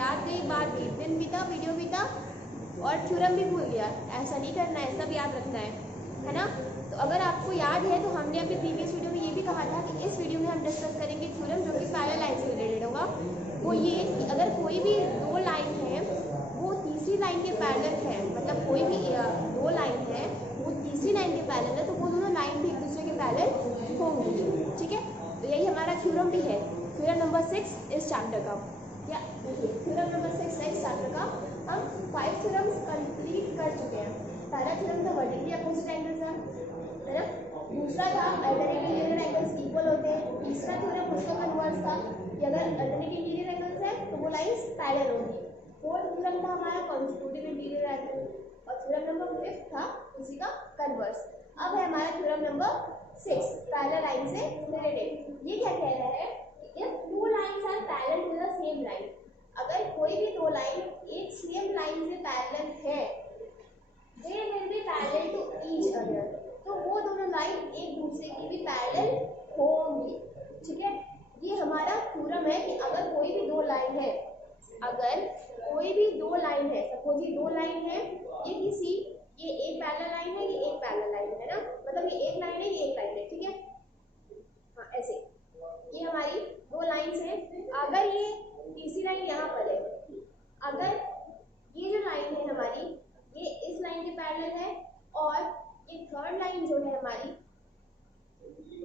याद गई बात, दिन भी था, वीडियो भी था और थ्योरम भी भूल गया। ऐसा नहीं करना है, सब याद रखना है ना। तो अगर आपको याद है तो हमने अपने प्रीवियस वीडियो में ये भी कहा था कि इस वीडियो में हम डिस्कस करेंगे थ्योरम जो कि पैरेलल लाइन से रिलेटेड होगा। वो ये कि अगर कोई भी दो लाइन है वो तीसरी लाइन के पैरेलल है, मतलब कोई भी दो लाइन है वो तीसरी लाइन के पैरेलल है, तो वो दोनों लाइन भी एक दूसरे के पैरेलल होंगी। ठीक है, तो यही हमारा थ्योरम भी है। थ्योरम नंबर 6 इस चैप्टर का, या थ्योरम नंबर 6 है इस चैप्टर का। हम 5 थ्योरम्स कंप्लीट कर चुके हैं। पहला थ्योरम था वर्टिकली अपोजिट एंगल्स है ना, दूसरा था अल्टरनेटिव लीनियर एंगल्स इक्वल होते हैं, तीसरा थ्योरम उसका कन्वर्स था कि अगर अल्टरनेटिव लीनियर एंगल्स है तो वो लाइंस पैरेलल होंगी। फोर्थ थ्योरम था हमारा कॉन्स्टिट्यूटिव इंटीरियर एंगल, और थ्योरम नंबर 5 था उसी का कन्वर्स। अब है हमारा थ्योरम नंबर 6 पैरेलल लाइन से रिलेटेड। ये क्या कह रहा है कि if two lines are parallel to the same line, अगर कोई भी दो लाइन एक सेम लाइन से पैरेलल है, they will be parallel to each other, तो वो दोनों लाइन एक दूसरे की भी पैरेलल होंगी। ठीक है, ये हमारा थ्योरम है कि अगर कोई भी दो लाइन है, अगर कोई भी दो लाइन है, सपोज ये दो लाइन है, ये एक पैरेलल लाइन है, ये एक पैरेलल लाइन है ना, मतलब ये एक लाइन है, ये एक लाइन है। ठीक है, हाँ ऐसे ये हमारी दो लाइन्स हैं। अगर ये तीसरी लाइन यहाँ पर है, अगर ये जो लाइन है हमारी ये इस लाइन के पैरेलल है, और ये थर्ड लाइन जो है हमारी,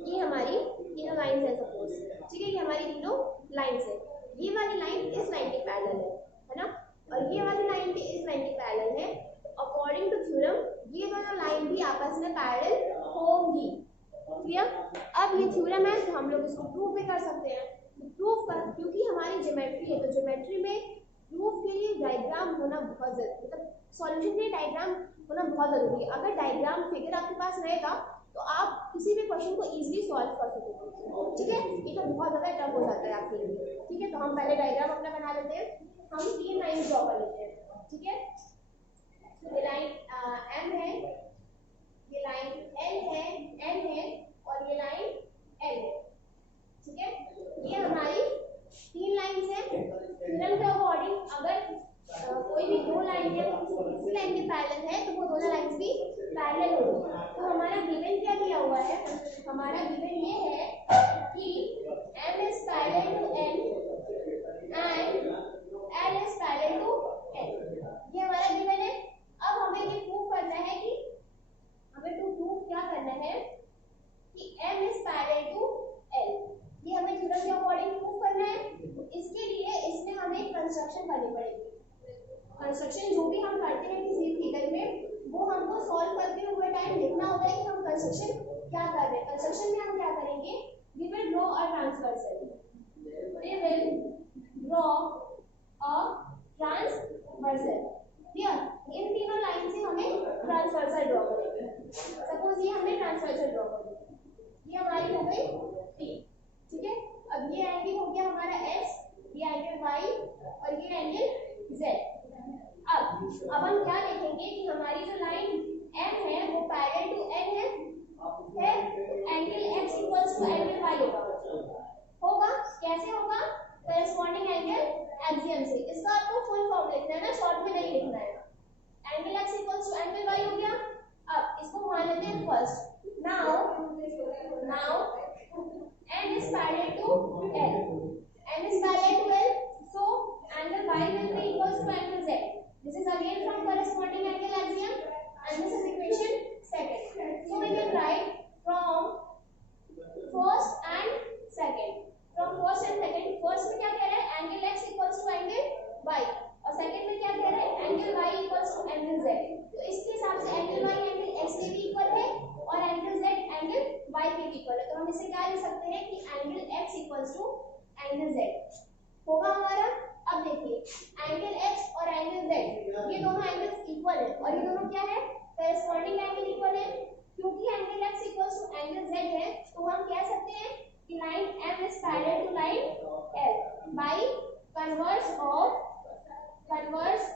ये हमारी तीनों लाइन है सपोज। ठीक है, ये हमारी तीनों लाइन है, ये वाली लाइन इस लाइन के पैरेलल है ना, और ये वाली लाइन भी इस लाइन के पैरेलल है। अकॉर्डिंग टू थ्योरम ये दोनों लाइन भी आपस में पैरेलल होंगी। क्लियर? अब ये थ्योरम है तो हम लोग इसको प्रूव भी कर सकते हैं। प्रूफ कर, क्योंकि हमारी ज्योमेट्री है तो ज्योमेट्री में प्रूफ के लिए डायग्राम होना बहुत जरूरी, मतलब सॉल्यूशन के लिए डायग्राम होना बहुत जरूरी है। अगर डायग्राम फिगर आपके पास रहेगा तो आप किसी भी क्वेश्चन को इजीली सॉल्व कर सकोगे। ठीक है, ये तो बहुत ज्यादा टफ हो जाता है आपके लिए। ठीक है, तो हम पहले डायग्राम अपना बना लेते हैं। हम 3 लाइन ड्रॉ कर लेते हैं। ठीक है, ये लाइन एम है, ये लाइन एल है, एन है, और ये लाइन एल है। ठीक है, ये हमारी 3 लाइन्स हैं। थ्योरम के अकॉर्डिंग अगर कोई भी दो लाइन है तो किसी लाइन के पैरेलल है तो वो दोनों लाइंस भी पैरेलल होगी। तो हमारा गिवन क्या दिया हुआ है, हमारा गिवन ये है कि m is parallel to n and l is parallel to n, ये हमारा गिवन है। अब हमें ये प्रूव करना है कि हमें टू प्रूव क्या करना है कि m is parallel to l, ये हमें थ्योरम के अकॉर्डिंग प्रूव करना है। इसके लिए इसमें हमें कंस्ट्रक्शन करनी पड़ेगी। कंस्ट्रक्शन जो भी हम करते हैं किसी फिगर में वो हमको सॉल्व करते हुए टाइम लिखना होता है कि हम कंस्ट्रक्शन क्या कर रहे हैं। कंस्ट्रक्शन में हम क्या करेंगे, we will draw a transversal, we will draw a transversal. Clear? इन तीनों लाइन से हमें ट्रांसवर्सल ड्रॉ करेंगे। सपोज ये हमने ट्रांसवर्सल ड्रॉ कर दिया, ये हमारी हो गई टी। ठीक है, अब ये एंगल हो गया हमारा x, ये एंगल y, और ये एंगल z। अब हम क्या देखेंगे कि हमारी जो लाइन m है वो पैरेलल टू n है, angle x equals to angle y होगा। कैसे होगा? करेस्पॉन्डिंग एंगल एक्सियम से। इसका आपको फुल फॉर्म लिखना है ना, शॉर्ट में नहीं लिखना है। Angle x equals to angle y हो गया। अब इसको मान लेते हैं first. Now n is parallel to l, n is parallel to l, so angle y will be equals to angle z. This is again from corresponding angle axiom, and this is equation second. So we can write from first and second. From first and second, first में क्या कह रहा है, angle x equals to angle y, और second में क्या कह रहा है, angle y equals to angle z. तो इसके हिसाब से angle y angle x के भी इक्वल है और angle z angle y के भी इक्वल है। तो हम इसे क्या लिख सकते हैं कि angle x equals to angle z होगा हमारा। अब देखिए एंगल x और एंगल z, ये दोनों एंगल्स इक्वल है और ये दोनों क्या है, करेस्पॉन्डिंग एंगल इक्वल है। क्योंकि angle x equals to angle z है तो हम कह सकते हैं कि line m is parallel to line l by converse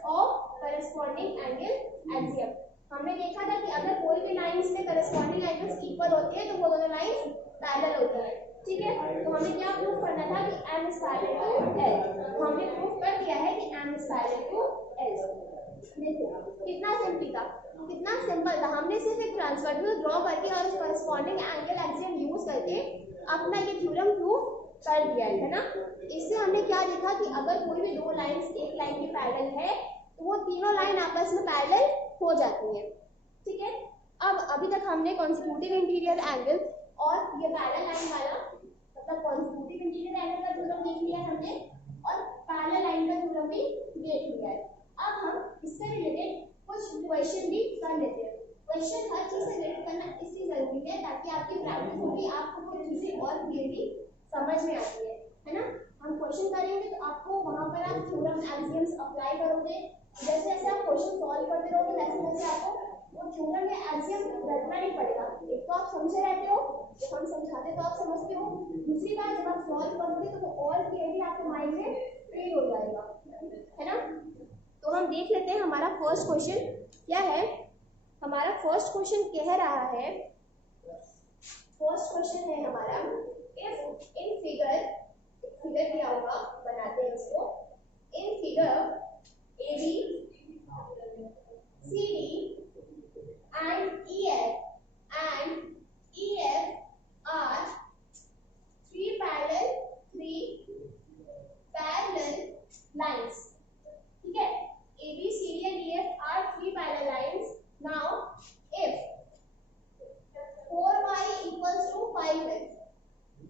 of corresponding angle axiom. हमने देखा था कि अगर कोई भी लाइंस में करेस्पॉन्डिंग एंगल्स इक्वल होते हैं तो वो दोनों लाइंस पैरेलल होती हैं। ठीक है, तो हमें क्या प्रूफ करना था कि m is parallel to l। हमने प्रूफ कर दिया है कि पैरेलल टू एस। देखो कितना सिंपल था, हमने सिर्फ एक ट्रांसवर्सल ड्रॉ करके और करस्पॉन्डिंग एंगल एक्सियम यूज करके अपना ये थ्योरम प्रूव कर दिया है ना। इससे हमने क्या देखा कि अगर कोई भी दो लाइंस एक लाइन के पैरेलल है तो वो तीनों लाइन आपस में पैरेलल हो जाती हैं, ठीक है। अब अभी तक हमने कॉन्स्टिट्यूटिव इंटीरियर एंगल और ये पैरेलल लाइन वाला मतलब कॉन्स्टिट्यूटिव इंटीरियर एंगल का थ्योरम देख लिया हमने और पैरेलल लाइन का थ्योरम भी देख लिया है। अब हम इससे रिलेटेड कुछ क्वेश्चन भी कर लेते हैं। क्वेश्चन हर चीज से रिलेट करना इसलिए जरूरी है ताकि आपकी प्रैक्टिस होगी, आपको वो चीजें और क्लियरली समझ में आती है ना। हम क्वेश्चन करेंगे तो आपको वहां पर आप थ्योरम एक्सियम्स अप्लाई करोगे, जैसे जैसे आप क्वेश्चन सॉल्व करते रहोगे वैसे वैसे आपको वो थ्योरम या एक्सियम रटना नहीं पड़ेगा। एक तो आप समझे रहते हो, जब हम समझाते तो आप समझते हो, दूसरी बार जब आप सॉल्व करोगे तो वो और क्लियरली आपके माइंड में फील हो जाएगा, है ना। तो हम देख लेते हैं हमारा फर्स्ट क्वेश्चन क्या है। हमारा फर्स्ट क्वेश्चन कह रहा है, फर्स्ट क्वेश्चन है हमारा, इफ इन फिगर दिया होगा, बनाते हैं इसको। In figure AB, CD and EF are three parallel lines, ठीक है। AB, CD and EF are three parallel lines. Now if 4y equals to 5x,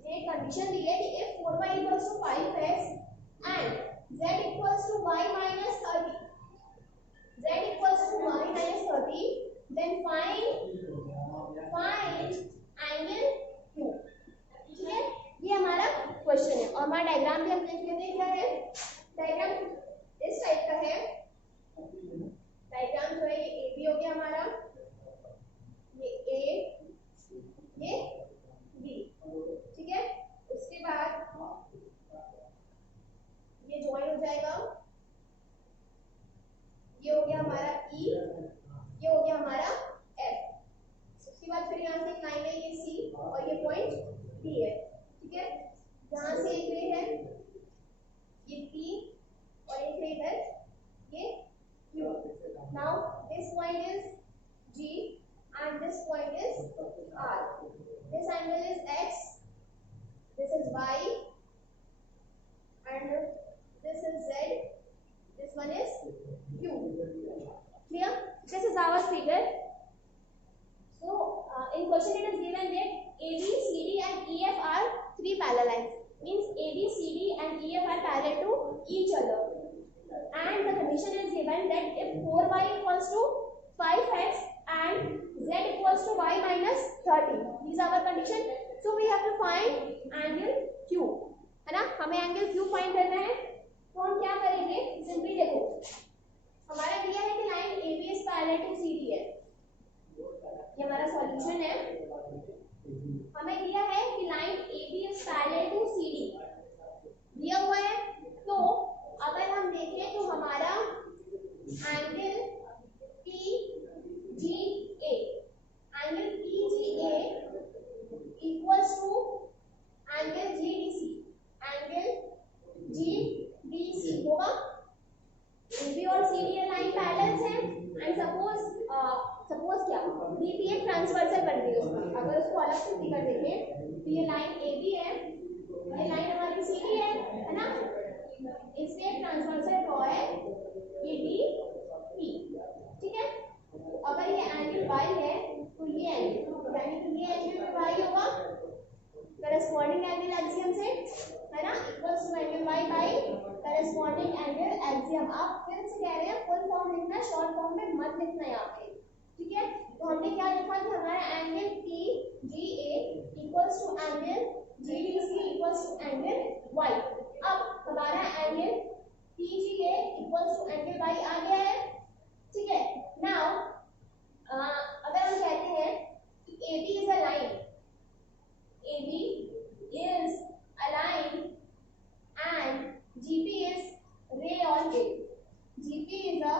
ये कंडीशन दी है कि if 4y equals to 5x and z equals to y minus 30, then find angle Q, ठीक है। ये हमारा question है और हमारा डायग्राम भी हम देख लेते हैं क्या है। डायग्राम इस टाइप का है। डायग्राम जो है ये AB हो गया हमारा, ये A, ये B, ठीक है। उसके बाद ये ज्वाइन हो जाएगा, ये हो गया हमारा E, ये हो गया हमारा F। उसके बाद फिर यहाँ से एक लाइन है ये C और ये पॉइंट D है, ठीक है। यहाँ से एक रे है ये P और एक रे इधर ये Q। Now this point is G and this point is R. This angle is X, this is Y and this is Z, this one is Q. Clear? This is our figure. So in question it is given that AB, CD and EF are three parallel lines. Means AB, CD and EF are parallel to each other. And the condition is given that if 4y equals to 5x and z equals to y minus 30, these are our condition. So we have to find angle Q, है ना। हमें angle Q find करना है तो हम क्या करेंगे, simply देखो हमारा दिया है कि line AB is parallel to CD है, ये हमारा सॉल्यूशन है। हमें दिया है कि line AB is parallel to CD दिया हुआ है, तो अगर हम देखें तो हमारा angle PGA equals to angle GDC होगा। AB और CD लाइन पैरेलल है एंड सपोज क्या DP एक ट्रांसवर्सल बन गई उसमें, अगर उसको अलग से फिगर देखें तो ये लाइन AB है, ये लाइन हमारी CD है ना। इससे एक ट्रांसवर्सल ड्रॉ है ये DP, ठीक है। अगर ये एंगल Y है तो ये एंगल यानी कि ये एंगल Y होगा करस्पॉन्डिंग एंगल एक्सियम से, है ना, equals to angle Y by corresponding angle axiom. आप फिर से कह रहे हैं फुल फॉर्म लिखना है, शॉर्ट फॉर्म में मत लिखना यहाँ पे, ठीक है। तो हमने क्या लिखा कि हमारा angle PGA equals to angle GDC equals to angle Y। अब हमारा angle PGA equals to angle Y आ गया है, ठीक है। नाउ अगर हम कहते हैं कि AB is a line, AB is a line and GP is ray on it, GP is a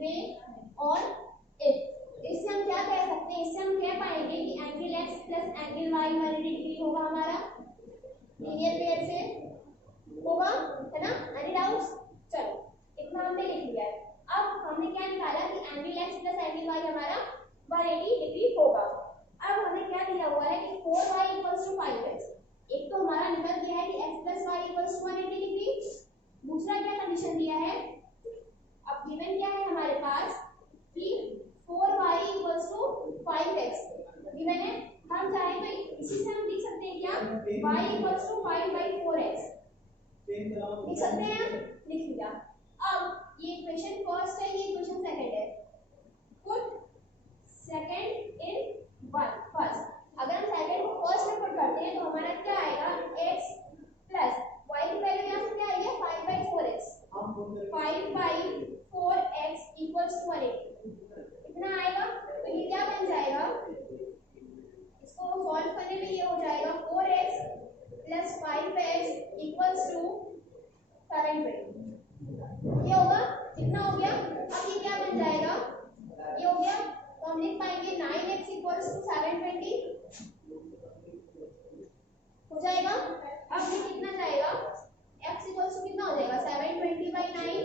ray on it। इससे हम क्या कह सकते हैं, इससे हम कह पाएंगे कि angle X plus angle Y 180 degree होगा हमारा, लीनियर पेयर से होगा, है ना। Any doubts? चलो इतना लिख सकते हैं, लिख लिया। अब ये इक्वेशन फर्स्ट है, ये इक्वेशन सेकंड है। Put second in one first. अगर हम सेकंड को फर्स्ट में पुट करते हैं तो हमारा क्या आएगा, x प्लस y की वैल्यू यहाँ से क्या आएगी 5/4x, 5/4x इक्वल्स टू 180। इतना आएगा तो ये क्या बन जाएगा, इसको सॉल्व करने में ये हो जाएगा 4x plus 5x equals to 720। ये होगा, कितना हो गया। अब ये क्या बन जाएगा, ये हो गया तो हम लिख पाएंगे 9x इक्वल्स टू 720 हो जाएगा। अब ये कितना जाएगा, x इक्वल्स टू कितना हो जाएगा 720/9,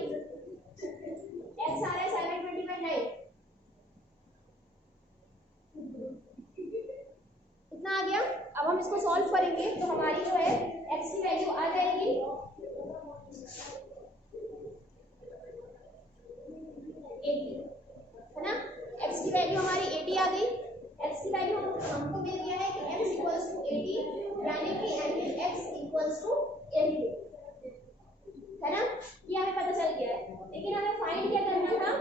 x आ रहा है 720/9, इतना आ गया। अब हम इसको सॉल्व करेंगे तो हमारी जो है x की वैल्यू आ जाएगी 80, है ना। x की वैल्यू हमारी 80 आ गई। x की वैल्यू हमको मिल गया है कि x इक्वल्स टू 80, यानी कि एंगल x इक्वल्स टू 80, है ना। ये हमें पता चल गया है, लेकिन हमें फाइंड क्या करना था,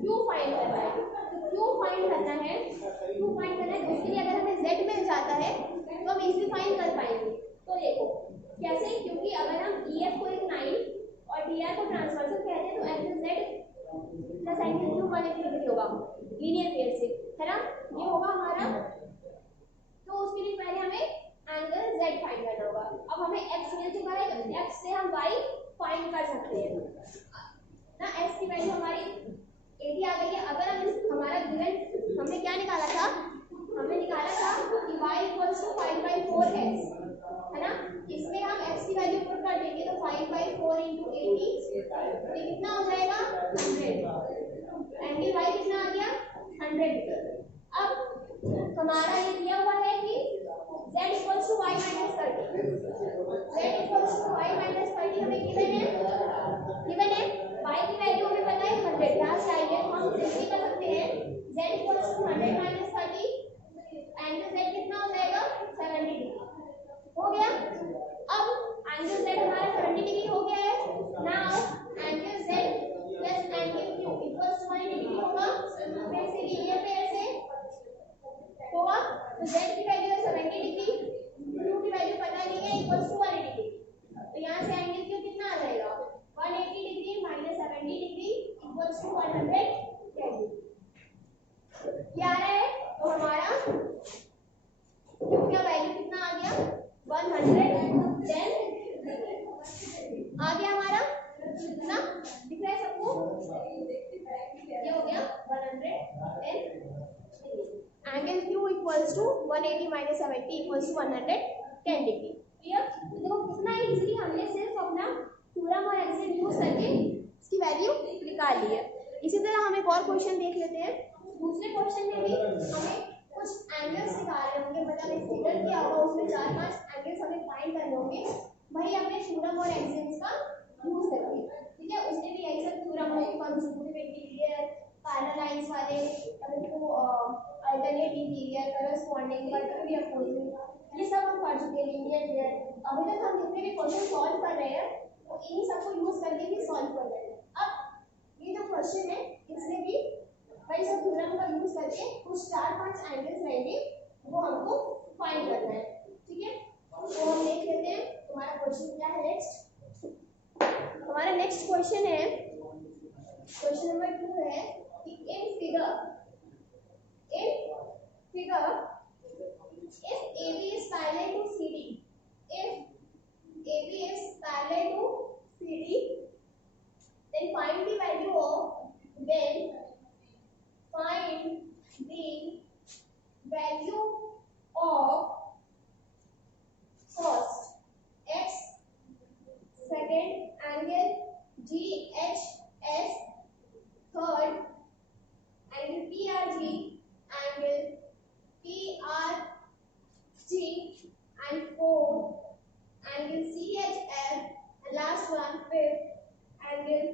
q फाइंड करना है। तो q फाइंड करना है, q फाइंड करना है, उसके लिए अगर हमें z मिल जाता है तो हम इजीली फाइंड कर पाएंगे। तो देखो कैसे, क्योंकि अगर हम EF को एक 9 और DR को ट्रांसवर्सल कहते हैं तो angle z plus angle q 180 degree होगा लीनियर पेयर से, है ना। ये होगा हमारा, तो उसके लिए पहले हमें एंगल z फाइंड करना होगा। अब हमें x मिल चुका है तो x से हम y फाइंड कर सकते हैं ना। x की वैल्यू हमारी 80 आ गई है। अगर हम हमारा गिवन हमने क्या निकाला था, हमने निकाला था कि y इक्वल्स टू 5/4x, है ना। इसमें हम x की वैल्यू पुट कर देंगे तो 5/4 × 80 ये कितना हो जाएगा 100। एंगल y कितना आ गया 100। अब हमारा ये दिया हुआ है कि z equals to y minus 30, z equals to y minus 30 हमें गिवन है। y की वैल्यू हमें पता है 100, यहाँ से आई है तो हम सिंपली कर सकते हैं z equals to 100 minus 30, angle z कितना हो जाएगा 70 डिग्री हो गया। अब एंगल z हमारा 70 डिग्री हो गया है। Now angle z plus angle q equals to 180 degree होगा, फिर से लीनियर पेयर से होगा। तो z की वैल्यू है 70 डिग्री, q की वैल्यू पता नहीं है इक्वल्स टू 180 डिग्री, तो यहाँ से एंगल q कितना आ जाएगा 180 degree minus 70 degree equals to 100 degree. क्या आ रहा है, तो हमारा q का वैल्यू कितना आ गया 110 आ गया हमारा, कितना दिख रहा है सबको, ये हो गया 110। Angle q equals to 180 minus 70 equals to 110 degree. Clear. तो देखो कितना इजीली हमने सिर्फ अपना थ्योरम और एक्सिस यूज करके इसकी वैल्यू निकाल ली है। इसी तरह हम एक और क्वेश्चन देख लेते हैं। दूसरे क्वेश्चन में भी हमें कुछ एंगल्स निकालने होंगे, मतलब एक फिगर दिया होगा उसमें 4-5 एंगल्स हमें फाइंड करने होंगे, वही अपने थ्योरम और एक्सिस का यूज करके, ठीक है। उसमें भी यही सब थ्योरम है, कंसेक्यूटिव इंटीरियर, पैरेलल लाइंस वाले, alternate interior, corresponding, vertically opposite, ये सब हम पढ़ चुके हैं। लीनियर पेयर, अभी तक हम जितने भी क्वेश्चन सॉल्व कर रहे हैं वो इन्हीं सबको यूज करके भी सॉल्व कर रहे हैं। अब ये जो क्वेश्चन है इसमें भी वही सब थ्योरम का यूज करके कुछ 4-5 एंगल्स रहेंगे वो हमको फाइंड करना है, ठीक है। तो हम देख लेते हैं हमारा क्वेश्चन क्या है। हमारा नेक्स्ट क्वेश्चन है, क्वेश्चन नंबर 2 है कि in figure if AB is parallel to CD, if AB is parallel to CD, then find the value of first x, second angle GHS, third angle PRG, angle PRG, and fourth angle CHF, and last one fifth angle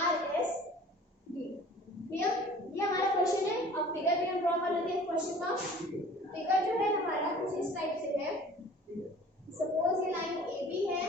RSD। Clear. ये हमारा question है। अब figure भी हम draw कर लेते हैं। Question का फिगर जो है हमारा कुछ इस टाइप से है। सपोज ये लाइन AB है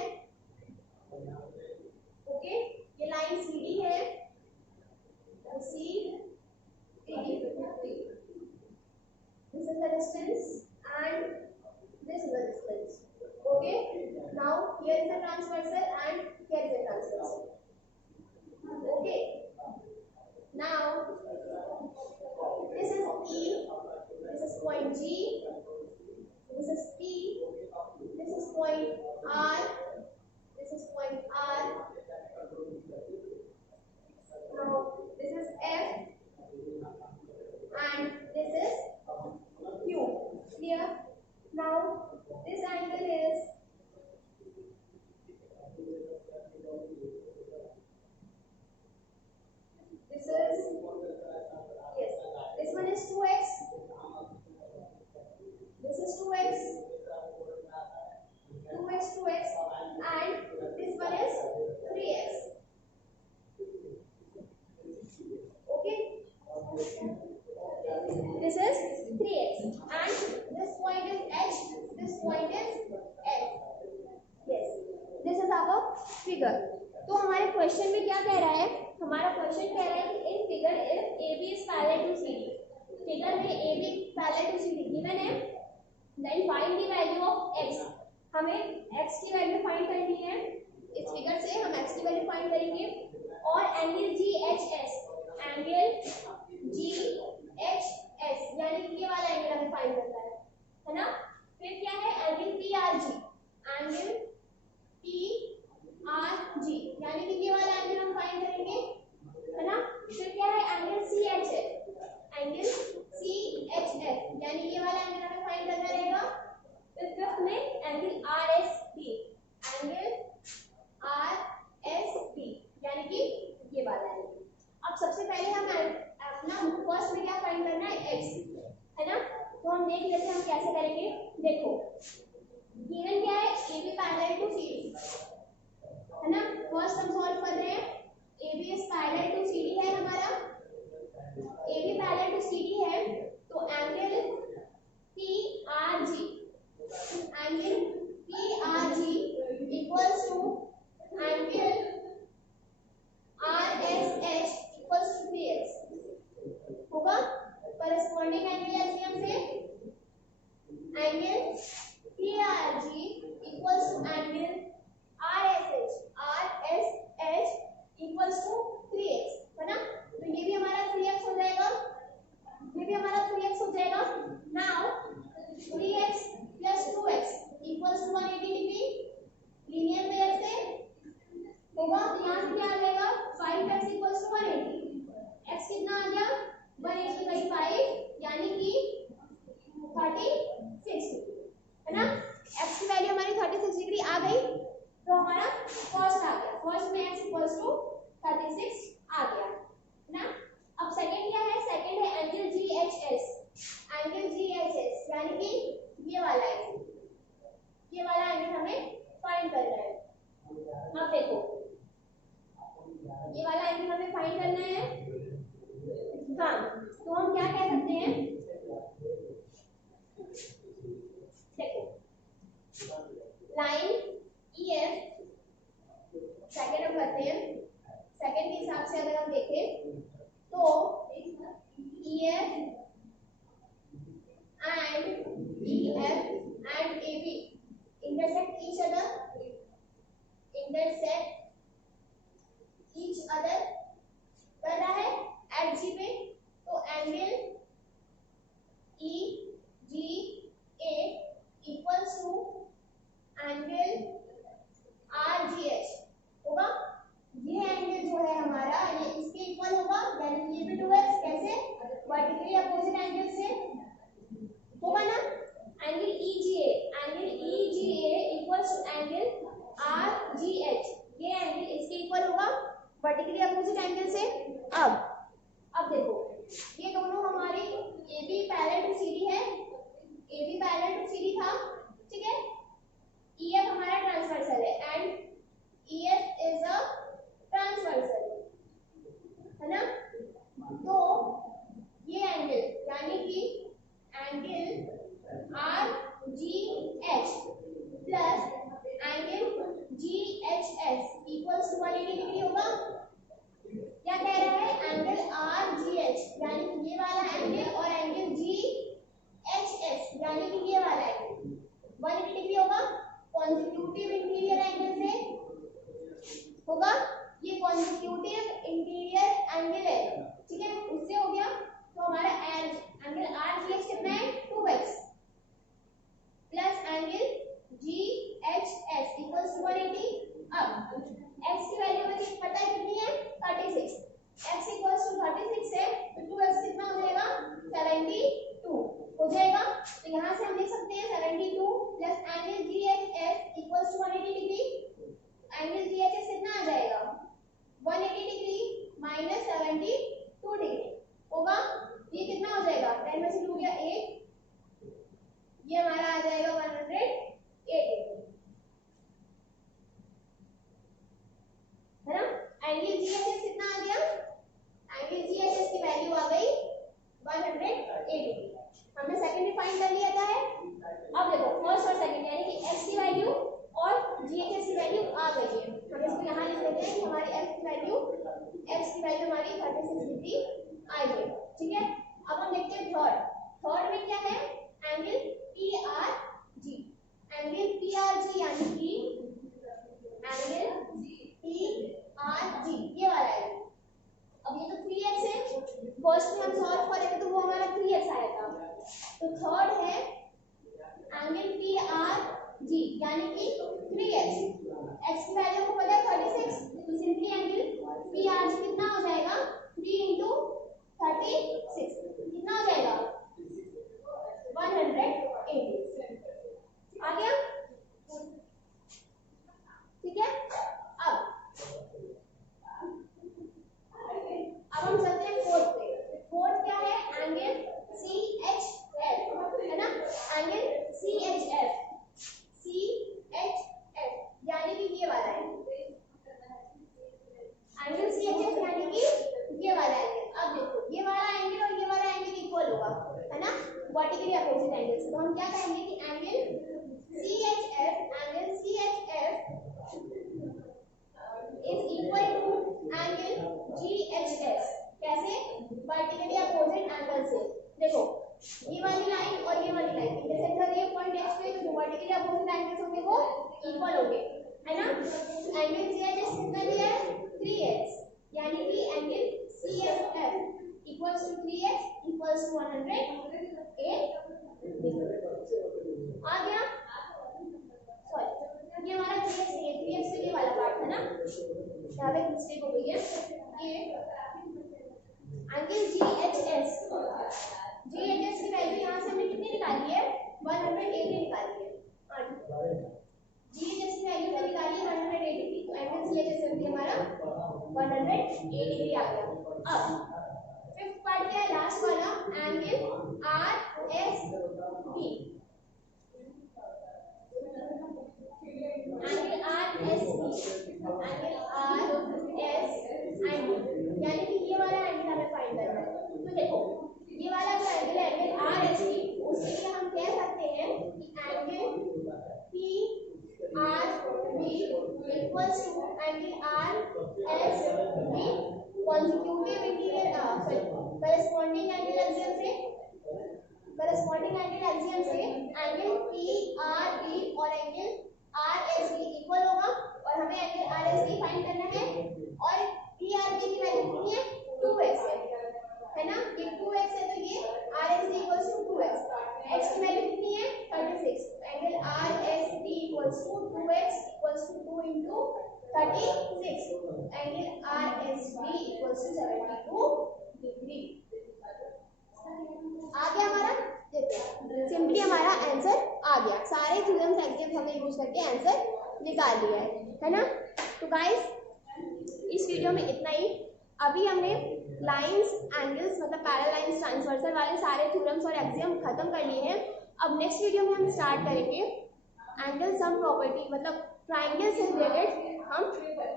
तो हमारे क्वेश्चन में क्या कह रहा है, हमारा क्वेश्चन कह रहा है कि in figure if AB is parallel to CD, figure में AB parallel to CD given है, then find the value of x, हमें x की वैल्यू फाइंड करनी है, इस फिगर से हम x की वैल्यू फाइंड करेंगे, और एंगल GHS, एंगल GHS यानी कि ये वाला एंगल हमें फाइंड करना है ना। फिर क्या है एंगल PRG, एंगल PRG यानी कि ये वाला एंगल हम फाइंड करेंगे, है ना। फिर क्या है एंगल CHF, एंगल CHF यानी ये वाला एंगल हमें फाइंड करना रहेगा। फिर फिफ्थ में एंगल RSP, एंगल RSP यानी कि ये वाला एंगल। अब सबसे पहले हम अपना फर्स्ट में क्या फाइंड करना है x, है ना। तो हम देख लेते हैं हम कैसे करेंगे। देखो गिवन क्या है AB पैरेलल टू CD, है ना। फर्स्ट हम सॉल्व कर रहे हैं, AB is parallel to CD है हमारा, AB पैरेलल टू CD है, तो angle PRG, angle PRG equals to angle RSH equals to 3x होगा। करस्पॉन्डिंग एंगल एलसीएम से angle PRG equals to angle RSH equals to 3x, है ना। तो ये भी हमारा 3x हो जाएगा, ये भी हमारा 3x हो जाएगा। Now 3x plus 2x equals to 180 degree, linear method से होगा। तो यहाँ से क्या आ जाएगा 5x इक्वल्स टू 180, x कितना आ गया 180 बाई 5 यानी कि 36 है ना। x की वैल्यू हमारी 36 डिग्री आ गई, तो हमारा फर्स्ट आ गया, फर्स्ट में x इक्वल्स टू 36 आ गया, है ना। अब सेकंड क्या है, सेकंड है एंगल GHS, एंगल GHS यानी कि ये वाला एंगल, ये वाला एंगल हमें फाइंड करना है। अब देखो ये वाला एंगल हमें फाइंड करना है, हाँ। तो हम क्या कह सकते हैं, देखो लाइन EF, सेकंड हम करते हैं, सेकंड के हिसाब से अगर हम देखें तो EF and AB intersect each other, कर रहा है एट G पे, तो angle EGA equals to angle RGH होगा। ये एंगल जो है हमारा ये इसके इक्वल होगा, यानी ये भी 2x, कैसे वर्टिकली अपोजिट एंगल से होगा ना। Angle EGA equals to angle RGH, ये एंगल इसके इक्वल होगा वर्टिकली अपोजिट एंगल से। अब देखो ये दोनों हमारी AB पैरेलल टू CD है, AB पैरेलल टू CD था, ठीक है। EF हमारा ट्रांसवर्सल है and EF is a transversal, है ना। तो ये एंगल यानी कि angle RGH plus angle GHS equals to 180 degree होगा। क्या कह रहा है एंगल RGH यानी कि ये वाला एंगल और एंगल GHS यानी कि ये वाला एंगल 180 डिग्री होगा, कॉन्जिक्यूटिव इंटीरियर एंगल से होगा। ये कॉन्जिक्यूटिव इंटीरियर एंगल है, ठीक है, उससे हो गया। तो हमारा एंगल RGH कितना है 2x plus angle GHS equals to 180। अब x की वैल्यू मुझे पता है कितनी है 36, x इक्वल्स टू 36 है, तो 2x कितना हो जाएगा 72 हो जाएगा। तो यहाँ से हम लिख सकते हैं 72 plus angle GHS equals to 180 degree, angle GHS कितना आ जाएगा 180 डिग्री माइनस 72 डिग्री होगा। ये कितना हो जाएगा 10 में से 2 गया 8, ये हमारा आ जाएगा 108 है ना। एंगल GHS कितना आ गया, एंगल GHS की वैल्यू आ गई 180। हमने सेकंड भी फाइंड कर लिया था है। अब देखो फर्स्ट और सेकंड यानी कि x की वैल्यू और GHS की वैल्यू आ गई है, हम इसको यहाँ लिख देते हैं कि हमारी x की वैल्यू हमारी 36 डिग्री आई है। ठीक है, अब हम देखते हैं थर्ड में क्या है, एंगल PRG। एंगल PRG यानी कि एंगल PRG ये वाला है। अब ये तो 3x है, फर्स्ट में हम सॉल्व करेंगे तो वो हमारा 3x आएगा। तो थर्ड है एंगल PRG यानी कि 3x। x की वैल्यू को पता है 36, तो सिंपली एंगल PRG कितना हो जाएगा, 3 into 36 कितना हो जाएगा, 180 आ गया। ठीक है, अब हम चलते हैं फोर्थ पे। फोर्थ क्या है, एंगल CHF है ना, एंगल CHF यानी कि ये वाला है। एंगल CHF यानी कि ये वाला एंगल। अब देखो ये वाला एंगल और ये वाला एंगल इक्वल होगा, है ना, वर्टिकली अपोजिट एंगल से। तो हम क्या कहेंगे कि angle CHF is equal to angle GHS। कैसे, वर्टिकली अपोजिट एंगल से। देखो ये वाली लाइन और ये वाली लाइन इंटरसेक्ट कर रही है पॉइंट X पे, तो जो वर्टिकली अपोजिट एंगल्स होंगे वो इक्वल होंगे, है ना। एंगल GHS कितना दिया है, 3x, यानी कि angle CHF equals to 3x equals to 108 आ गया। सॉरी, ये हमारा 3x नहीं है, 3x से ये वाला पार्ट है ना, यहाँ पे मिस्टेक हो गई है। ये एंगल GHS की वैल्यू यहाँ से हमने कितनी निकाली है, 180 निकाली है। GHS की वैल्यू तो निकाली है 180, तो एंगल CHS भी हमारा 180 डिग्री आ गया। अब फिफ्थ पार्ट क्या है, लास्ट वाला, एंगल RSD। एंगल RSD यानी कि ये वाला एंगल हमें फाइंड करना है। तो देखो ये वाला जो एंगल है, एंगल RSD, उसके लिए हम कह सकते हैं कि angle PRB equals to angle RSD consecutive interior corresponding angle axiom से एंगल PRB और एंगल RSD इक्वल होगा, और हमें एंगल RSD फाइंड करना है। और PRB की वैल्यू कितनी है, 2x है ना, ये 2x है, तो ये RSD equals to 2x। x की वैल्यू कितनी है, 36, angle RSD equals to 2x equals to 2 into 36, angle RSD equals to 72 degree आ गया हमारा। देखो सिंपली हमारा आंसर आ गया, सारे थ्योरम्स एक्सियम्स हमने यूज करके आंसर निकाल लिया है ना। तो गाइस इस वीडियो में इतना ही। अभी हमने लाइंस, एंगल्स मतलब पैरेलल लाइंस, ट्रांसवर्सल वाले सारे थ्योरम्स और एक्सियम खत्म कर लिए हैं। अब नेक्स्ट वीडियो में हम स्टार्ट करेंगे एंगल सम प्रॉपर्टी, मतलब ट्राइंगल से रिलेटेड हम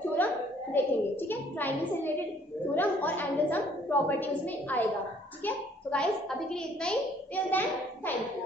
थ्योरम देखेंगे। ठीक है, ट्राइंगल से रिलेटेड थ्योरम और एंगल सम प्रॉपर्टी उसमें आएगा। ठीक है, तो गाइस अभी के लिए इतना ही। Till then thank you.